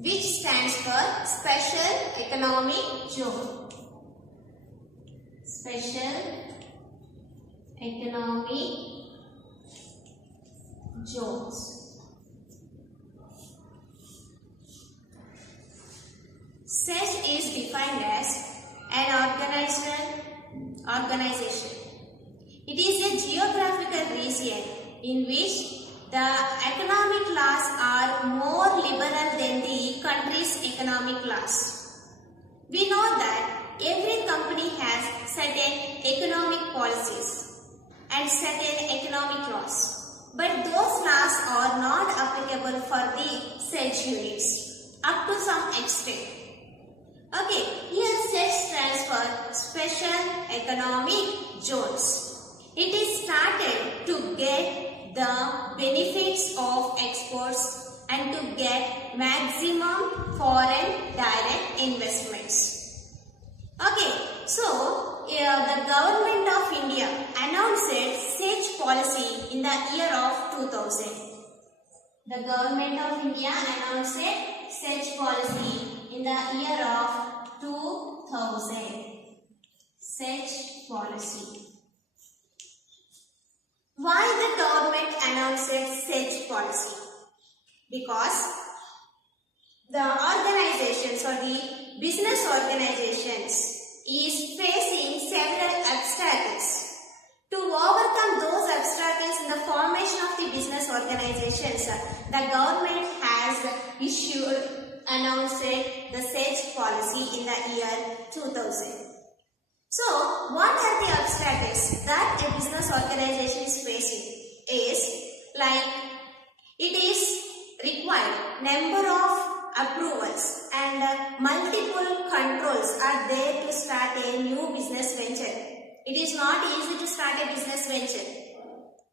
which stands for Special Economic Zone. Special Economic Zones. SEZ is defined as an organization. It is a geographical region in which the economic laws are more liberal than the country's economic laws. We know that every company has certain economic policies and certain economic laws, but those laws are not applicable for the SEZ units up to some extent. Okay, here SEZ stands for Special Economic Zones. It is started to get the benefits of exports and to get maximum foreign direct investments. Okay, so the government of India announced SEZ policy in the year of 2000. The government of India announced SEZ policy in the year of 2000. SEZ policy. Why the government announced SEZ policy? Because the organizations or the business organizations is facing several obstacles. To overcome those obstacles in the formation of the business organizations, the government has announced the SEZ policy in the year 2000. So, what are the obstacles that a business organization is facing? Is like it is required number of approvals and multiple controls are there to start a new business venture. It is not easy to start a business venture.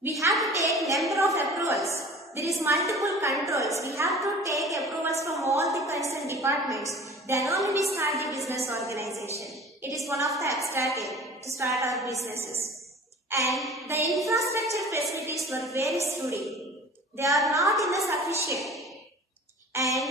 We have to take number of approvals. There is multiple controls. We have to take approvals from all the concerned departments. Then only we start the business organization. It is one of the obstacles to start our businesses. And the infrastructure facilities were very sturdy. They are not in the sufficient. And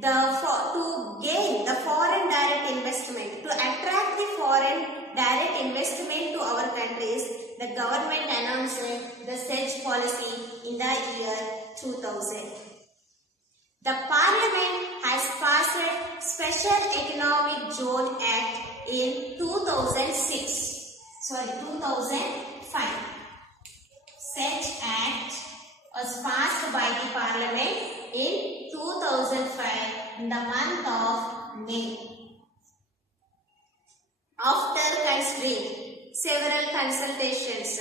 to gain the foreign direct investment, to attract the foreign direct investment to our countries, the government announced the SEZ policy in the year 2000. The Parliament has passed Special Economic Zone Act in 2005. SEZ Act was passed by the Parliament in 2005 in the month of May. After considering several consultations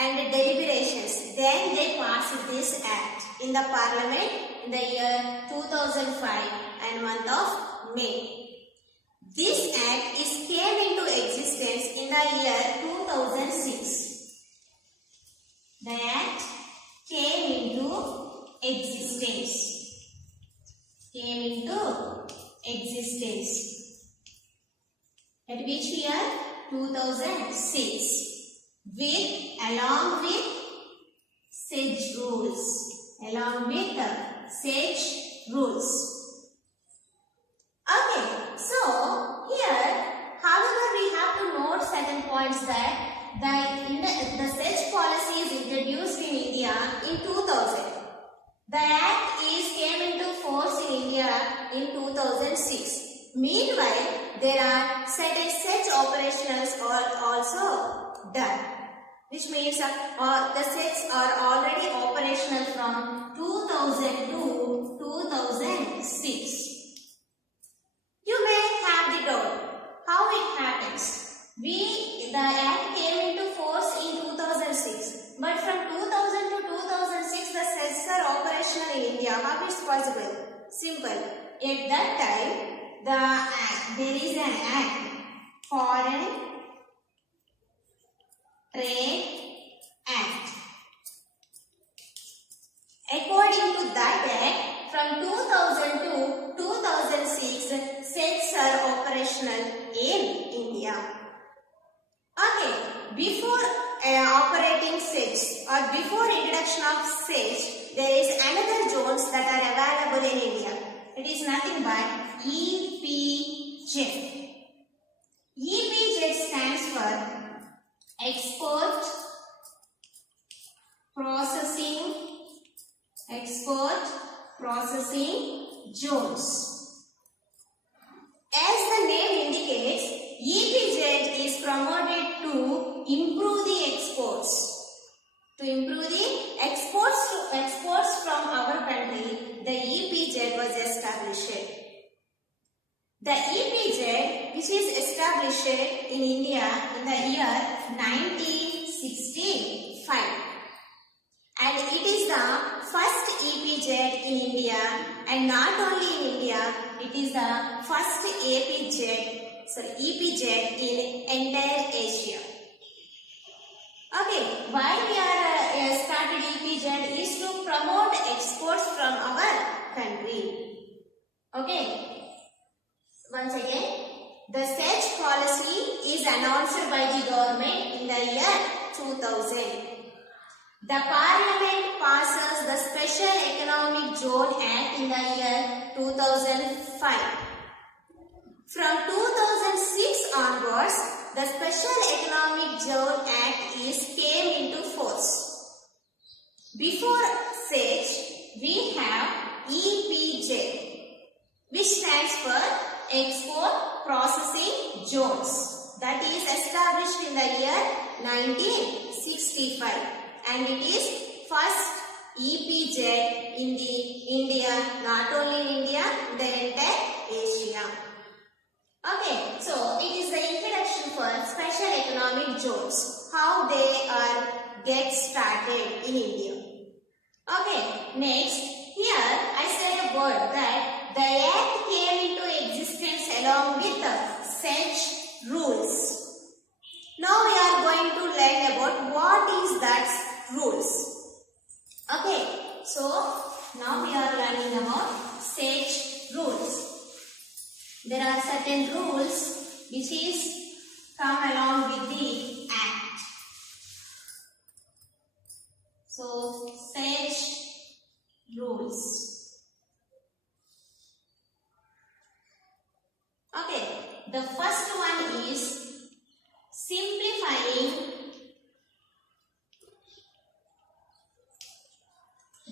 and deliberations, then they passed this act in the Parliament in the year 2005 and month of May. This act came into existence in the year 2006. The act came into existence. At which year? 2006. Along with SEZ rules. Okay, so here, however, we have to note certain points that the SEZ policy is introduced in India in 2000. The act came into force in India in 2006. Meanwhile, there are certain SEZ operationals are also done, which means the SEZ are already operational from 2000 to 2006. You may have the doubt how it happens. The act came into force in 2006, but from 2000 to 2006 the SEZ are operational in India. How is it possible? Simple. At that time, there is an act, Foreign Trade Act. According to that act, from 2000 to 2006, SEZ are operational in India. Okay, before operating SEZ or before introduction of SEZ, there is another zones that are available in India. It is nothing but processing zones. As the name indicates, EPZ is promoted to improve the exports. To improve the exports from our country, the EPZ was established. The EPZ, which is established in India in the year 1965, and it is the first EPZ in India, and not only in India, it is the first EPZ in entire Asia. Okay, why we are started EPZ is to promote exports from our country. Okay. Once again, the SEZ policy is announced by the government in the year 2000. The Parliament passes the Special Economic Zone Act in the year 2005. From 2006 onwards, the Special Economic Zone Act came into force. Before SEZ, we have EPZ, which stands for Export Processing Zones, that is established in the year 1965, and it is first EPZ in the India, not only in India, the entire Asia. Okay, so it is the introduction for special economic zones, how they are get started in India. Okay, next, here I said a word that the Act came into existence along with the SEZ rules. Now we are going to learn about what is that rules. Okay, so now we are learning about SEZ rules. There are certain rules which is come along with the Act. So SEZ rules. Okay, the first one is simplifying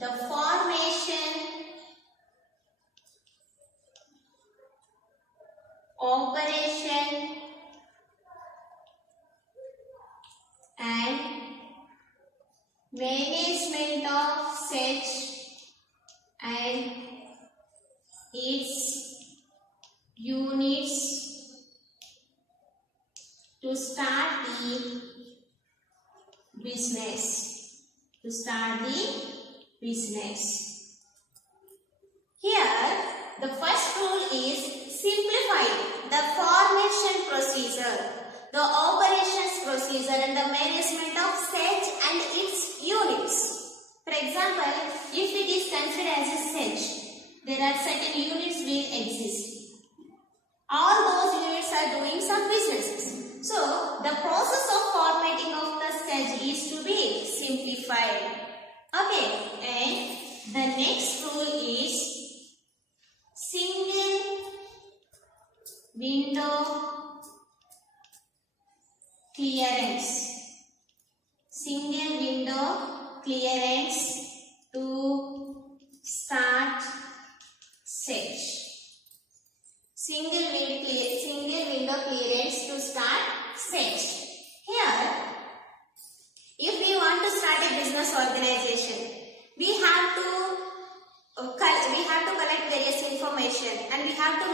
the formation, operation and management of SEZ and its units to start the business. Here, the first rule is simplify the formation procedure, the operations procedure and the management of SEZ and its units. For example, if it is considered as a SEZ, there are certain units will exist. All those units are doing some businesses. So, the process of formatting of the SEZ is to be simplified. Okay, and the next rule is single window clearance. Single window clearance to start SEZ. Single window clearance to start SEZ. Here, if we want to start a business organization, we have to collect various information, and we have to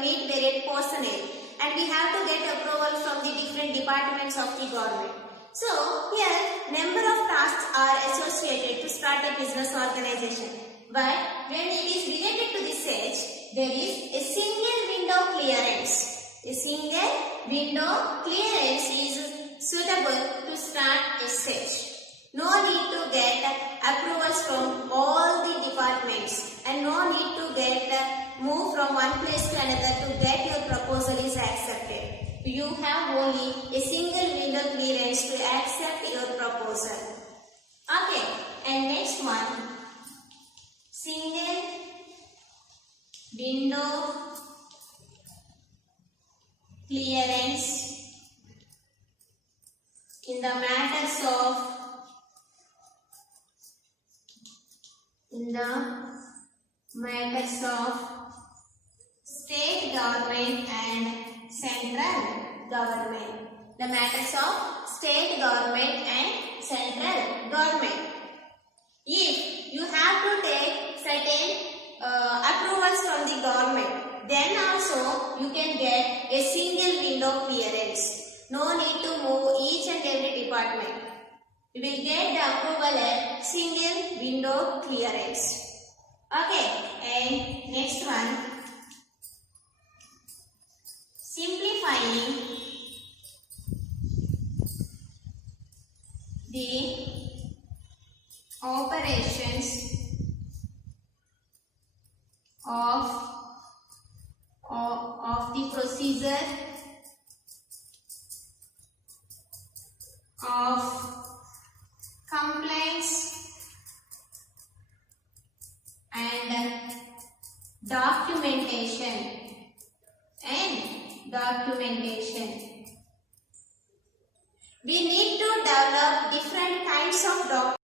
meet various personnel, and we have to get approval from the different departments of the government. So here, number of tasks are associated to start a business organization. But when it is related to the SEZ, there is a single window clearance. A single window clearance is suitable to start a SEZ. No need to get approvals from all the departments, and no need to move from one place to another to get your proposal is accepted. You have only a single window clearance to accept your proposal. Okay, and next one, single window clearance in the matters of matters of state government and central government. The matters of state government and central government. If you have to take certain approvals from the government, then also you can get a single window clearance. No need to move each and every department. You will get the approval at single window clearance. Okay, and next one, simplifying the operations of the procedure of complaints and documentation We need to develop different kinds of documents